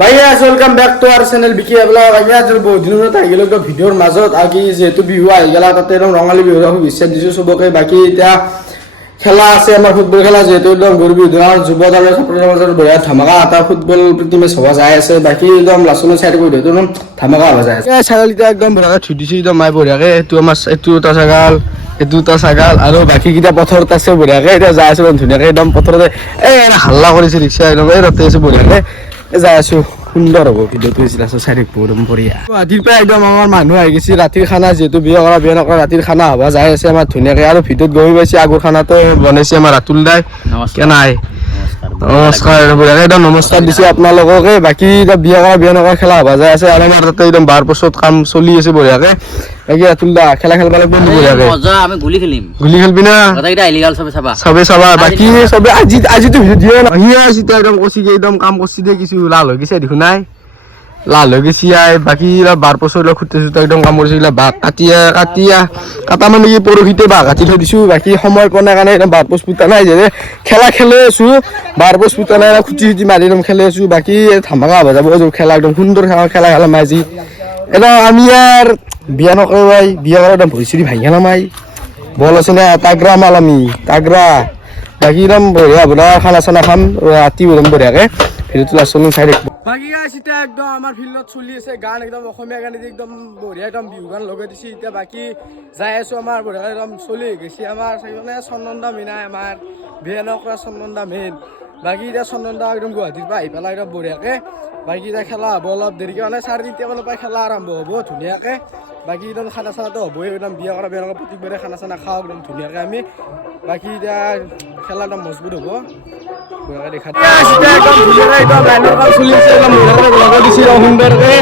ভাই আজ welcome back to our channel Vicky এবলা ভাই আজ বহুত দিনৰ পৰা আহিলো তো ভিডিওৰ মাজত আজি যেহেতু বিহু আহি গলা তাতে একদম ৰঙালী বিহুৰ শুভেচ্ছা দিছো সবকে বাকি এতিয়া খেলা আছে আমাৰ ফুটবল খেলা যেহেতু একদম গৰু বিহু দিনৰ যুৱ দলৰ ছাত্ৰৰ মাজত বঢ়িয়া ধামাকা এটা ফুটবল প্ৰতি মেচ হোৱা যায় আছে বাকি একদম লাচনৰ চাইড কৰি দিও একদম ধামাকা হোৱা যায় আছে ছাগলীটা একদম বঢ়িয়াকে থৈ দিছি একদম মাই বঢ়িয়াকে এইটো আমাৰ এইটো এটা ছাগাল এইটো এটা ছাগাল আৰু বাকি কিটা পথাৰত আছে বঢ়িয়াকে এতিয়া যায় আছে ধুনীয়াকে একদম পথাৰতে হাল্লা কৰিছে ৰিক্সা একদম ৰতে আছে বঢ়িয়াকে যাই আছো সুন্দৰ হ'ব ভিডিঅ'টো আছে চাৰি পৰম পৰিয়া গুৱাহাটীৰ পৰা একদম আমাৰ মানুহ আহি গৈছে ৰাতিৰ খানা যেহেতু বিয়া নকৰা ৰাতিৰ খানা হ'ব যাই আছে আমাৰ ধুনীয়াকে আৰু ভিডিঅ'ত গৈ পাইছে আগৰ খানাটো বনাইছে আমাৰ ৰাতুল দাই কেনাই নমস্কাৰ একদম নমস্কাৰ দিছে আপোনালোককে বাকী এতিয়া বিয়া নকৰা খেলা হ'ব যাই আছে আৰু আমাৰ তাতে একদম 12 বছৰত কাম চলি আছে বঢ়িয়াকে বাকী ৰাতুল দা খেলা খেলবা লাগিব বঢ়িয়াকে মজা আমি গুলি খেলবি না গটাইটা আইলি গাল সবে চাবা বাকি সবে আজি ভিডিও আহিয়ে আছে একদম কছি একদম কাম করছি দে কিছু লাল হৈ গৈছে দেখো নাই লাল হৈ গৈছে আই বাকি 12 বছৰ খুঁটে একদম কাম কৰিছিল বাঘ কাটা মানে কি পৰহিতে বাঘ কাটি থৈ দিছো বাকি সময় পোৱা কাৰণে একদম 12 বছৰ পুতা নাই যে খেলা খেলে আছো 12 বছৰ পুতা নাই খুঁটি মাৰি একদম খেলে আছো বাকি ধামাকা হৈ যাব খেলা একদম সুন্দৰ খেলা মাজি একদম আমি আৰ বিয়া নকৰে ভাই বিয়া কৰা একদম ভৰিচিৰি ভাঙি নামাই বল আছে না তাগৰা মাল আমি তাগৰা বাকি একদম বঢ়িয়া বঢ়িয়া খানা চানা খাম ৰাতি একদম বঢ়িয়াকে ভিডিঅ'টো লাষ্টলৈ চাই থাকিব বাকি গাইছ এতিয়া একদম আমাৰ ফিল্ডত চলি আছে গান একদম অসমীয়া গান একদম বঢ়িয়া একদম বিহু গান লগাই দিছে এতিয়া বাকি যাই আছো আমাৰ বঢ়িয়া একদম চলি গৈছে আমাৰ চাইনে চন্দনদা মিনাই আমাৰ বিয়া নকৰা চন্দনদা মেইন বাকি এতিয়া চন্দনদা একদম গুৱাহাটীৰ পৰা আহি পেলাই একদম বঢ়িয়াকে বাকি এতিয়া খেলা হ'ব অলপ দেৰিকে মানে 3:30 মানৰ পৰা খেলা আৰম্ভ হ'ব ধুনীয়াকে বাকি একদম খানা চানাটো হ'বই একদম বিয়া কৰা প্ৰতিবাৰে খানা চানা খাওঁ একদম ধুনীয়াকে আমি বাকি এতিয়া খেলা একদম মজবুত হ'ব বঢ়িয়াকে দেখা একদম ধুনীয়াকে একদম লাইনৰ কাম চলি আছে একদম বঢ়িয়াকে লগাই দিছে সুন্দৰকে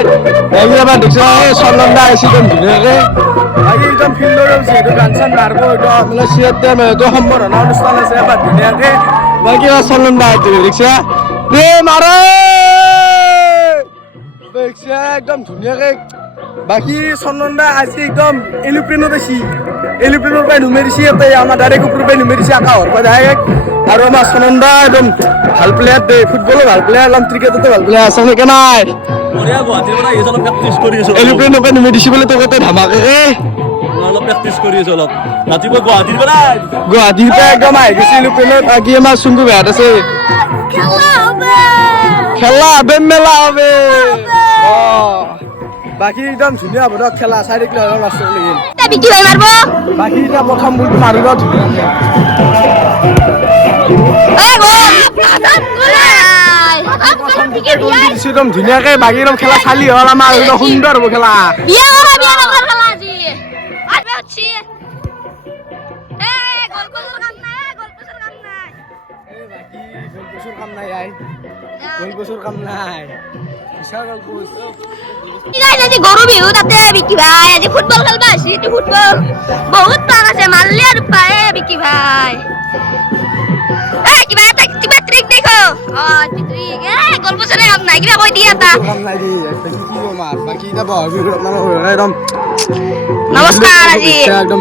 বাকি এবাৰ দেখিছ চন্দনদা আহিছে একদম ধুনীয়াকে বাকি একদম ফিল্ডৰ যিহেতু গান চান মাৰিব একদম মানে সিহঁতে সম্বৰ্ধনা অনুষ্ঠান আছে এবাৰ ধুনীয়াকে বাকি চন্দনদা দেখিছ দে মাৰে একদম ধুনীয়াকে বাকি চন্দনদা আজি একদম এলোপ্লেনত আছি এলোপ্লেনৰ পৰা নুমাই দিছে আমাৰ ডাইৰেক্ট ওপৰৰ পৰা নুমাই দিছে আকাশৰ পৰা ডাইৰেক্ট আৰু আমাৰ চন্দনদা একদম ভাল প্লেয়াৰ দে ফুটবলো ভাল প্লেয়াৰ একদম ক্ৰিকেটতো ভাল প্লেয়াৰ আছে নেকি নাই গুৱাহাটীৰ পৰা আহি অলপ প্ৰেক্টিচ কৰি আছো এলোপ্লেনৰ পৰা নুমাই দিছে বোলে তোকে ধামাকে অলপ প্ৰেক্টিচ কৰি আছো অলপ ৰাতিপুৱা গুৱাহাটীৰ পৰা একদম আহি গৈছে এলোপ্লেনত বাকি আমাৰ চুন্দু বেহাত আছে খেলা হবে মেলা হবে বাকি একদম ধুনীয়া হ'ব দিয়ক খেলা চাই থাকিলে অলপ লাষ্ট লাগিল বাকি এতিয়া প্ৰথম বলটো মাৰিব একদম ধুনীয়াকে বাকী একদম খেলা চালি হ'ল আমাৰ একদম সুন্দৰ হ'ব খেলা কাম নাই গৰু বিহু তাতে বিকি ভাই আজি ফুটবল খেলবা আছি ফুটবল বহুত পাক আছে মারলে আর পায়ে বিকি ভাই কিবা ট্রিক দেখো ট্রিক গল্প শুনে কাম নাই কিবা কই দিয়া তা কাম নাই দি কি মার বাকি এটা বিহু একদম নমস্কার আজি একদম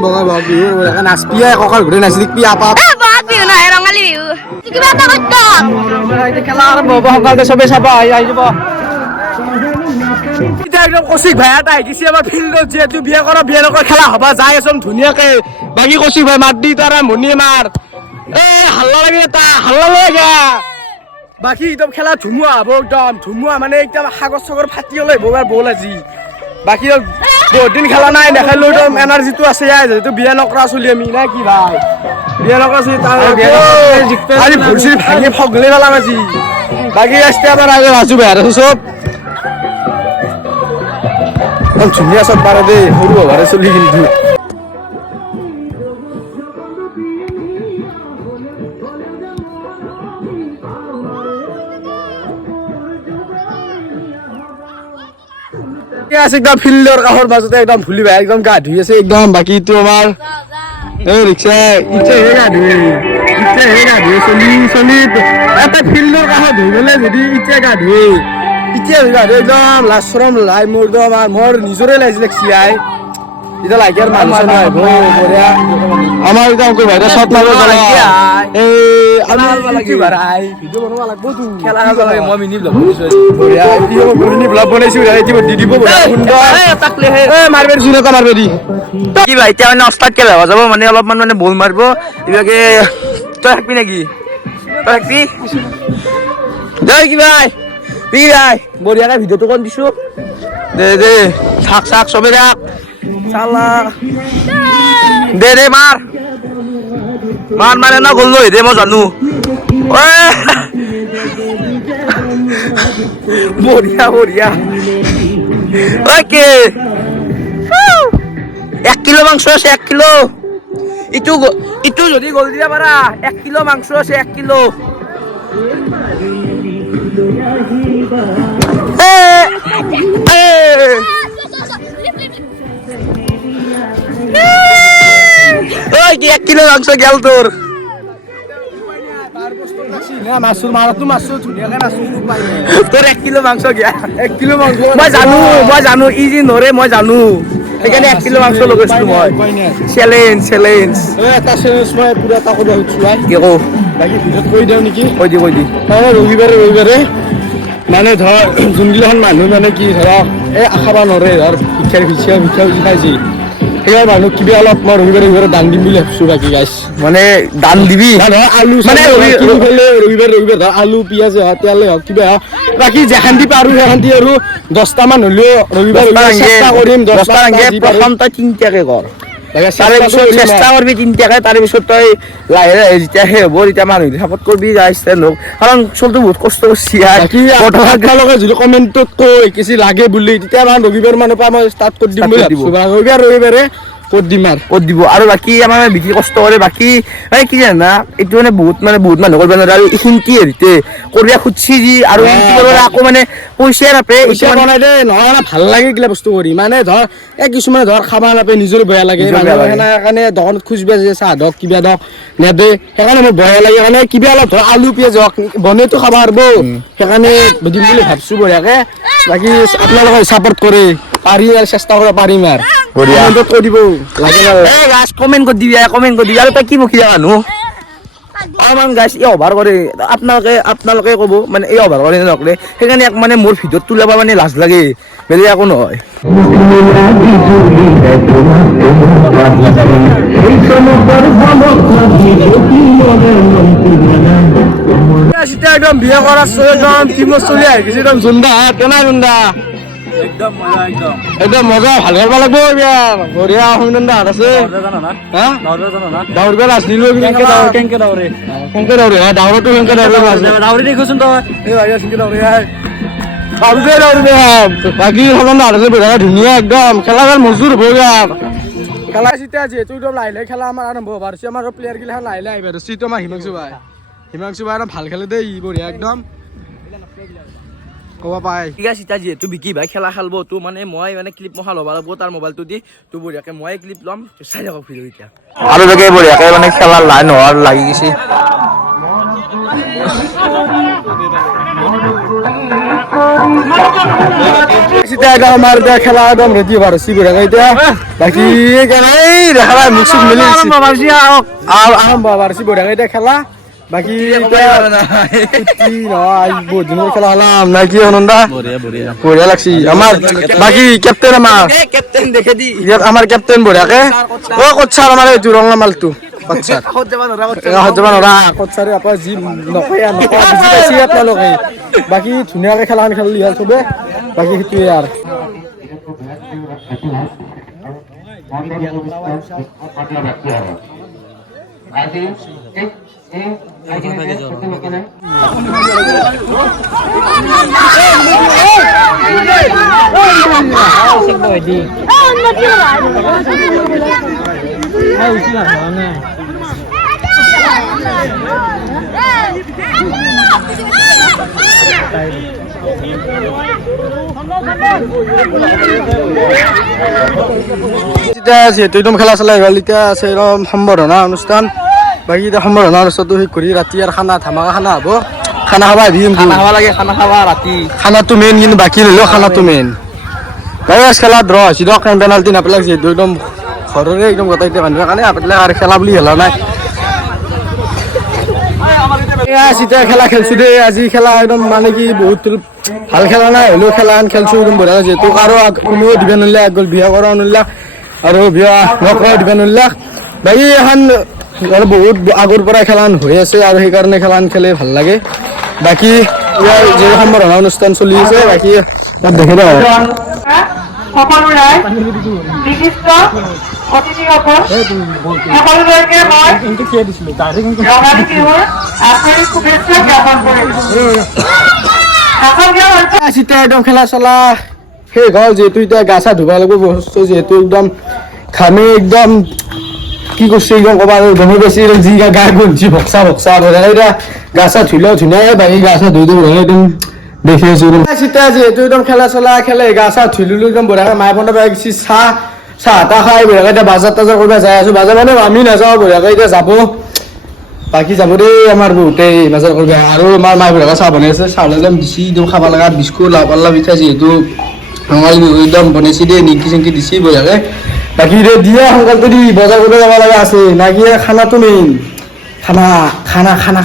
বিহু নাচ পিয়া ককাল ঘুরে নাচি পিয়া পা বিহু নাই ৰঙালী বিহু কিবা এটা কইত খেলা আৰম্ভ হ'ব সকালে চবে চাবা আহি যাব এতিয়া একদম কৌশিক ভাই এটা আহিছে আমাৰ ফিল্ডত যিহেতু বিয়া নকৰা খেলা হবা যাই আছো ধুনীয়াকে বাকী কৌশিক ভাই মাত দি তাৰা মনিয়ে মাৰ হাল্লা লাগে বাকী একদম খেলা ধুমুহা হ'ব একদম ধুমুহা মানে একদম সাগৰ চাগৰ ফাটি ওলাই বল আজি বাকী বহুত দিন খেলা নাই দেখালো একদম এনাৰ্জিটো আছে যিহেতু বিয়া নকৰা চলি আমি নাই কি ভাই বিয়া নকৰা চলি আজি ভুলচিৰি ভাঙি ফগলে পেলাম আজি বাকী আস্তে আমাৰ ৰাজু ভাই চব ধুনীয়া চব পাৰে দেই সৰু ভাৰে চলি কিন্তু একদম ফিল্ডৰ কাষৰ মাজতে একদম ভুলি ভাই একদম গা ধুই আছে একদম বাকী ইটো আমাৰ ৰিক্সা ইটেহে গা ধুই চলি এটা ফিল্ডৰ কাষত ধুই গ'লে যদি ইতিয়া গা ধুই একদম লাজ চৰম লাই মোৰ একদম মোৰ নিজৰে লাজ লাগছি আই এতিয়া লাগে আৰু মানুহ চানুহ আহিব বঢ়িয়া আমাৰ এতিয়া অংকুৰ ভাইটা শ্বট মাৰিব গ'ল এই আমি ভিডিঅ' বনাব লাগবতো খেলা খেলা লাগে মই মিনি ব্লগ কৰিছোঁ বঢ়িয়া মিনি ব্লগ বনাইছোঁ দি দিব বঢ়িয়া সুন্দৰ মাৰিব দি জোৰকৈ মাৰিব দি কি ভাই এতিয়া মানে অস্তাত কে যাব যাব মানে অলপমান মানে বল মাৰিব এইবিলাকে তই থাকবি নেকি তই থাকবি দেই কি ভাই বঢ়িয়াকে ভিডিঅ'টো কৰি দিছোঁ দে থাক চাক চবে থাক চালা দে মাৰ মানে না গ'ল লৈ দে মই জানো বঢ়িয়া অকে 1 কিলো মাংস আছে 1 কিলো ইটো যদি গ'ল দিয়া পাৰা 1 কিলো মাংস আছে 1 কিলো ওই কি 1 কিলো মাংস গেল তোর তোর 1 কিলো মাংস গিয়া 1 কিলো মাংস মই জানো ইজি নৰে মই জানো সেইকাৰণে 1 কিলো মাংস লগাইছিলো মই চ্যালেঞ্জ এটা চেঞ্জ মই পুৰা এটা কৰিব খুজিছোঁ কি কওঁ বাকী ভিডিঅ'ত কৈ দিওঁ নেকি কৈ দি ৰবিবাৰে মানে ধৰ যোনগিলাখন মানুহ মানে কি ধৰক এই আশাবা নৰে ধৰ ভিক্ষা বুজি পাইছি সেইকাৰণে মানুহ কিবা অলপ মই ৰবিবাৰে দান দিম বুলি ভাবিছোঁ বাকী গাইছ মানে দান দিবি ধৰ আলু মানে ৰবিবাৰে ধৰ আলু পিঁয়াজ হওক তেলে হওক কিবা হওক বাকী যেখান দি পাৰোঁ সেইখান দি আৰু 10টা মান হ'লেও ৰবিবাৰে চেষ্টা কৰিম 10টা প্ৰথম তই 3টাকে কৰ তাৰে পিছত চেষ্টা কৰবি 3টাকে তাৰে পিছত তই লাহে লাহে যেতিয়া সেই হ'ব তেতিয়া মানুহ সাপোৰ্ট কৰবি কাৰণ চলটো বহুত কষ্ট কৰিছি আপোনালোকে যদি কমেণ্টত কৈ কিছু লাগে বুলি তেতিয়া মানে ৰবিবাৰ মানৰ পৰা মই ষ্টাৰ্ট কৰি দিম বুলি ভাবিছোঁ ৰবিবাৰে ক'ত দিব আৰু বাকী আমাৰ বিক্ৰী কষ্ট কৰে বাকী কি জানা এইটো মানে বহুত মানুহ কৰিব নোৱাৰে আৰু এইখিনিতে হেৰিতে কৰিব খুজিছি যি আৰু আকৌ মানে পইচা নাপায় বনাই দে নহয় ভাল লাগে এইগিলা বস্তু কৰি মানে ধৰ কিছুমানে ধৰ খাব নাপায় নিজৰ বেয়া লাগে সেইকাৰণে দোকানত খুজিব যে চাহ দক কিবা দক নেদে সেইকাৰণে মোৰ বেয়া লাগে মানে কিবা অলপ ধৰ আলু পিঁয়াজ হওক বনাইতো খাব পাৰিব সেইকাৰণে দিম বুলি ভাবিছোঁ বঢ়িয়াকে বাকী আপোনালোকে ছাপোৰ্ট কৰে পাৰি আৰু চেষ্টা কৰিব পাৰিম আৰু কৈ দিব লাগে কমেণ্ট কৰি দিবি আৰু তই কি মুখীয়া মানুহ আমাৰ গাইছ এই অভাৰ কৰে আপোনালোকে ক'ব মানে এই অভাৰ কৰে নকৰে সেইকাৰণে মানে মোৰ ভিডিঅ'ত তোলাব মানে লাজ লাগে বেলেগ একো নহয় একদম বিয়া কৰাৰ টিমত চলি আহিছে একদম জুন্দা জুন্দা একদম মজা ভাল কৰিব লাগিব ইয়াৰ বঢ়িয়া অভিনন্দন আছে দাউৰিব নাজনিলো বাকী ধুনীয়া একদম খেলা মজুৰ হ'ব ইয়াৰ খেলা চিতা যিহেতু একদম লাহে লাহে খেলা আমাৰ আৰম্ভ হ'ব পাৰিছে আমাৰ প্লেয়াৰ গিলা লাহে লাহে আহিব চিটো আমাৰ হিমাংশু ভাই ভাল খেলে দেই বঢ়িয়া একদম ক'ব পাই ঠিক আছে এতিয়া যিহেতু বিকি ভাই খেলা খেলব তো মানে মই মানে ক্লিপ মহা ল'ব লাগিব তাৰ মোবাইলটো দি তো বঢ়িয়াকে মই ক্লিপ ল'ম চাই থাকক ভিডিঅ' এতিয়া আৰু বেগে বঢ়িয়াকে মানে খেলা লাইন হোৱাৰ লাগি গৈছে আমাৰ এতিয়া খেলা একদম ৰেডি হ'ব আৰু বঢ়িয়াকে এতিয়া বাকী দেখা মুখ চুখ মিলি আৰম্ভ হ'ব আৰু বঢ়িয়াকে এতিয়া খেলা বাকী বহুত দিনৰ খেলা হলাম নাই কি আনন্দা বঢ়িয়া লাগছি আমাৰ বাকী কেপ্টেইন আমাৰ কেপ্টেইন বঢ়িয়াকে কচ্ছাৰ আমাৰ এইটো ৰঙা মালটো বাকী ধুনীয়াকে খেলা খেলি চবে বাকী সেইটোৱে আৰু যিহেতু একদম খেলা চেলা গ'ল এতিয়া আছে একদম সম্বৰ্ধনা অনুষ্ঠান বাকী এতিয়া সম্বৰ্ধনা অনুষ্ঠানটো শেষ কৰি ৰাতি আৰু খানা ধামাকা খানা হ'ব খানা খাব আহিম খানা খাব লাগে খানা খাবা ৰাতি খানাটো মেইন কিন্তু বাকী হ'লেও খানাটো মেইন গাইছ খেলা ড্ৰ হৈছে দিয়ক পেনাল্টি নাপালে যিহেতু একদম ঘৰৰে একদম গোটেইটো মানুহৰ কাৰণে আপেলে আৰু খেলা বুলি খেলা নাই চিটা খেলা খেলছো দেই আজি খেলা একদম মানে কি বহুত ভাল খেলা নাই হ'লেও খেলা খেলছো একদম বঢ়িয়া যিহেতু কাৰো কোনেও দিব নোৱাৰিলে এক গ'ল বিয়া কৰা নোৱাৰিলে আৰু বিয়া নকৰা দিব নোৱাৰিলে বাকী এখন বহুত আগৰ পৰাই খেলান হৈ আছে আৰু সেইকাৰণে খেলান খেলি ভাল লাগে বাকী ইয়াৰ যি সম্বৰ্ধনা অনুষ্ঠান চলি আছে বাকী তাত দেখি দিওঁ সকলোৰে বিশিষ্ট অতিথিসকল সকলোলৈকে মই ৰঙালী বিহুৰ আন্তৰিক শুভেচ্ছা জ্ঞাপন কৰিছোঁ। চিটা একদম খেলা চলা শেষ হ'ল যিহেতু এতিয়া গা চা ধুব লাগিব বস্তু যিহেতু একদম ঘামে একদম কি কৰিছে একদম ক'বা আৰু গমে বেছি যি গা গঞ্জি ভক্সা এতিয়া গা চা ধুলেও ধুনীয়াই বাকী গা চা ধুই দিব একদম দেখি আছো চিটা যিহেতু একদম খেলা চলা খেলে গা চা ধুই ললো একদম বঢ়িয়াকে মায়ে বনাব আহিছে চাহ তাহ খাই বঢ়িয়াকে এতিয়া বাজাৰ তাজাৰ কৰিব যাই আছো বাজাৰ মানে আমি নাযাওঁ বঢ়িয়াকে এতিয়া যাব বাকী যাব দেই আমাৰ বহুতেই বাজাৰ কৰিব আৰু আমাৰ মায়ে বঢ়িয়াকে চাহ বনাই আছে চাউল একদম দিছি একদম খাব লগা বিস্কুট লাও পাল্লা পিঠা যিহেতু ৰঙালী বিহু একদম বনাইছে দেই নিমকি চিমকি দিছি বঢ়িয়াকে বাকী এতিয়া দিয়ে সোনকালতে দি বজাৰ কৰিব যাব লগা আছে নাকি খানাটো মেইন খানা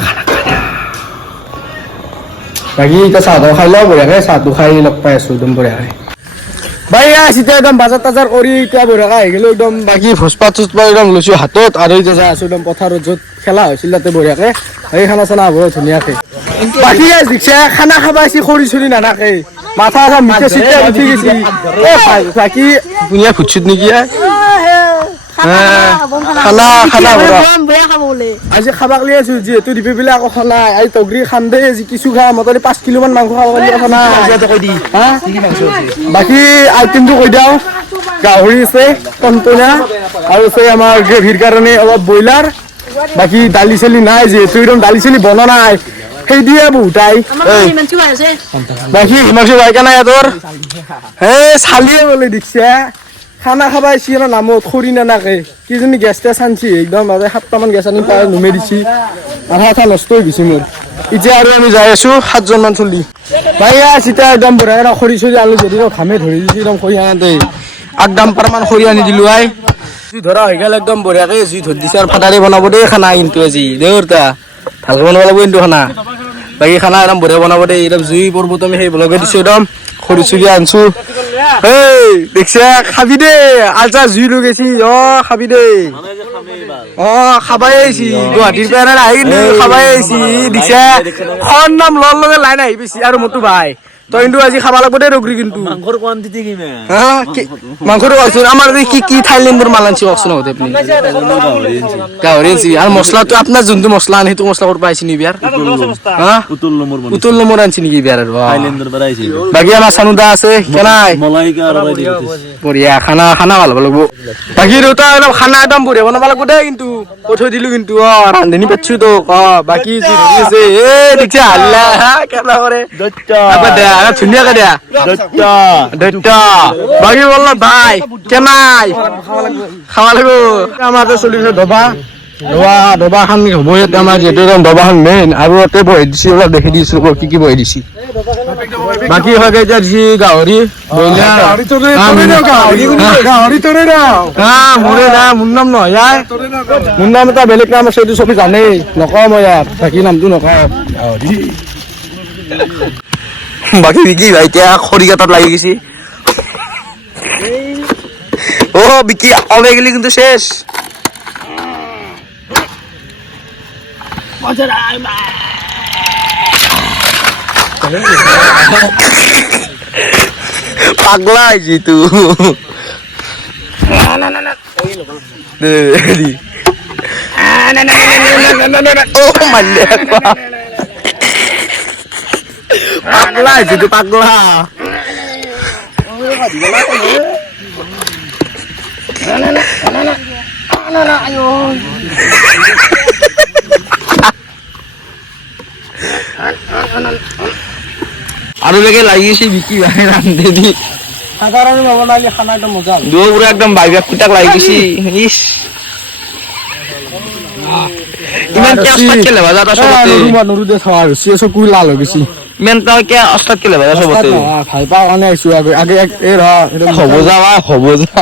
বাকী এতিয়া চাহটো খাই লওঁ বঢ়িয়াকে চাহটো খাই লগ পাই আছো একদম বঢ়িয়াকে বাকী এতিয়া একদম বাজাৰ তাজাৰ কৰি এতিয়া বঢ়িয়াকে আহি গ'লো একদম বাকী ভোজপাত চোজপাত একদম লৈছো হাতত আৰু এতিয়া যাই আছো একদম পথাৰত য'ত খেলা হৈছিল তাতে বঢ়িয়াকে এই খানা চানা হ'ব ধুনীয়াকে বাকী দিছে খানা খাব আহিছে খৰি চৰি নানাকে মাথা আঠা মিঠে চিঠে উঠি গৈছে বাকী ধুনীয়া ফুটছুট নেকি খানা আজি খাবাক লৈ আছো যিহেতু দিবি পেলাই আকৌ খানা আজি তগৰি খাম দেই আজি কিছু খা মোটামুটি 5 কিলো মান মাংস খাব পাৰিলে খানা বাকী আইটেমটো কৈ দিওঁ গাহৰি আছে টনটনা আৰু আছে আমাৰ গ্ৰেভিৰ কাৰণে অলপ ব্ৰইলাৰ বাকী দালি চালি নাই যিহেতু একদম দালি চালি বনোৱা নাই সেই দিয়ে বহুতাই বাকী হিমাংশু ভাই কেনে তোৰ এই চালিয়ে বোলে দিছে খানা খাবা আহিছি নামত খৰি নানাকে কিজানি গেছ টেছ আনছি একদম 7টামান গেছ আনি পাই নুমে দিছি আধা নষ্ট হৈ গৈছে মোৰ এতিয়া আৰু আমি যাই আছো 7জন মান চলি ভাই চিতা একদম বঢ়িয়া খৰি চৰি আলু যদি ঘামে ধৰি দিছি একদম খৰি আনাতে একদম পাৰমান খৰি আনি দিলো আই জুই ধৰা হৈ গ'ল একদম বঢ়িয়াকে জুই ধৰি দিছে আৰু ফাটাৰি বনাব দেই খানা কিন্তু আজি দেউতা ভালকে বনাব লাগিব কিন্তু খানা বাকী খানা একদম বঢ়িয়া বনাব দেই একদম জুই পৰ্বত আমি সেই ব্লগে দিছো একদম খৰি চৰি আনছো এই দেখছে খাবি দে আলচা জুই লৈ গেছি খাবি দে খাবাই আহিছি গুৱাহাটীৰ পৰা আহি কিন্তু খাবাই আহিছি দিছে নাম লৰ লগে লাইন আহি পাইছি আৰু মোৰতো ভাই তই কিন্তু আজি খাব লাগিব দে ৰগৰি কিন্তু মাংসৰ কোৱান্টিটি কিমান মাংসটো কওকচোন আমাৰ কি থাইলেণ্ডৰ মাল আনছি কওকচোন আগতে আপুনি গাহৰি আনছি আৰু মছলাটো আপোনাৰ যোনটো মছলা আনে সেইটো মছলা ক'ৰপৰা আহিছে নি বিয়াৰ উতুল নম্বৰ আনছি নেকি বিয়াৰ আৰু থাইলেণ্ডৰ পৰা আহিছে বাকী আমাৰ চানুদা আছে কেনাই মলাইকা আৰু বঢ়িয়া খানা ভাল হ'ব লাগিব বাকী দেউতা একদম খানা একদম বঢ়িয়া বনাব লাগিব দেই কিন্তু কৈ থৈ দিলো কিন্তু ৰান্ধনি পাতছো তো বাকী যি ধৰি আছে দেখিছে হাল্লা কেলা কৰে ধুনীয়াকে দিয়া দৈত্য বাকী বল ভাই কেনাই খাব লাগিব আমাৰ চলিছে দবা খান হ'ব ইয়াতে আমাৰ যিহেতু দবাখান মেইন আৰু ইয়াতে বহি দিছি অলপ দেখি দিছো কি বহি দিছি বাকী হয় এতিয়া দিছি গাহৰি মোৰে নাম মোৰ নাম নহয় মোৰ নাম এটা বেলেগ নাম আছে এইটো চবে জানেই নকওঁ মই ইয়াত বাকী নামটো নকওঁ বাকী বিকি ভাই এতিয়া খৰি কাটাত লাগি গৈছি বিকি ওলাই গেলি কিন্তু শেষ পাগলা হয়েছি তু পাগলা হয়েছি তু পাগলা আৰু লেগে লাগিছে বিকি ভাই ৰান্ধে দি সাধাৰণ নবনালি খানা একদম মজা দুও পুৰা একদম বাইবাক কুটাক লাগি গৈছি ইস ইমান কেষ্ট কেলে বাজা তা সবতে নুরু দে খাওয়া হইছে চকু লাল হৈ গৈছি ইমান তই কে অস্তাদ কেলে ভাই চবতে ভাল পাওঁ কাৰণে আহিছো আগে এই ৰ হ'ব যা হ'ব যা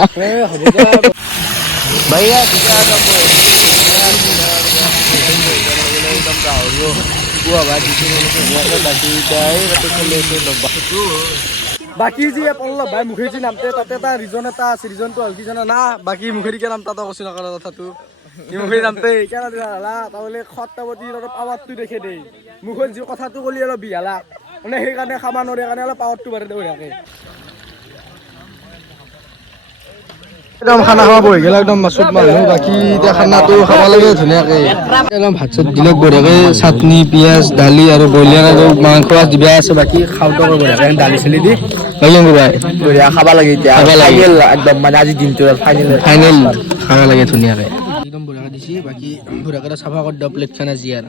বাকী যি পল্লৱ ভাই মুখেজি নামতে তাতে এটা ৰিজন এটা আছে ৰিজনটো হ'ল কি জানা না বাকী মুখেৰিকে নাম তাতে কৈছে নকৰা কথাটো ই মুখেৰি নামতে কেনে দিলা তাৰমানে খত্তাৱতী অলপ পাৱাৰটো দেখে দেই মুখত যি কথাটো ক'লি অলপ বিহালা মানে সেইকাৰণে খাব নোৱাৰে কাৰণে অলপ পাৱাৰটো বাঢ়ি দেই থাকে একদম খানা খাব বহি গেল একদম চব মানুহ বাকী এতিয়া খানাটো খাব লাগে ধুনীয়াকে একদম ভাত চাত দিলে বঢ়িয়াকে চাটনি পিঁয়াজ দালি আৰু বইলাৰ আৰু মাংস দিবা আছে বাকী খাওঁতে বঢ়িয়াকে দালি চালি দি বঢ়িয়া খাব লাগে এতিয়া খাব লাগে। একদম মানে আজি দিনটো ফাইনেল খাব লাগে ধুনীয়াকে একদম বঢ়িয়াকে দিছি বাকী বঢ়িয়াকে চাফা কৰি দিওঁ প্লেটখন আজি আৰু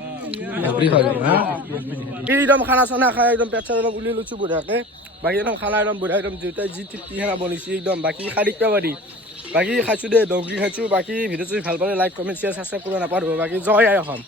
একদম খানা চানা খাই একদম পেট চেট অলপ উলিয়াই লৈছো বঢ়িয়াকে বাকী একদম খানা একদম বঢ়িয়া একদম দেউতাই যি তৃপ্তি খানা বনাইছে একদম বাকী খাই পাৰি বাকী খাইছো দেই দগৰি খাইছো বাকী ভিডিঅ'টো ভাল পালে লাইক কমেণ্ট শ্বেয়াৰ ছাবস্ক্ৰাইব কৰিব নাপাহৰিব বাকী জয় আই অসম।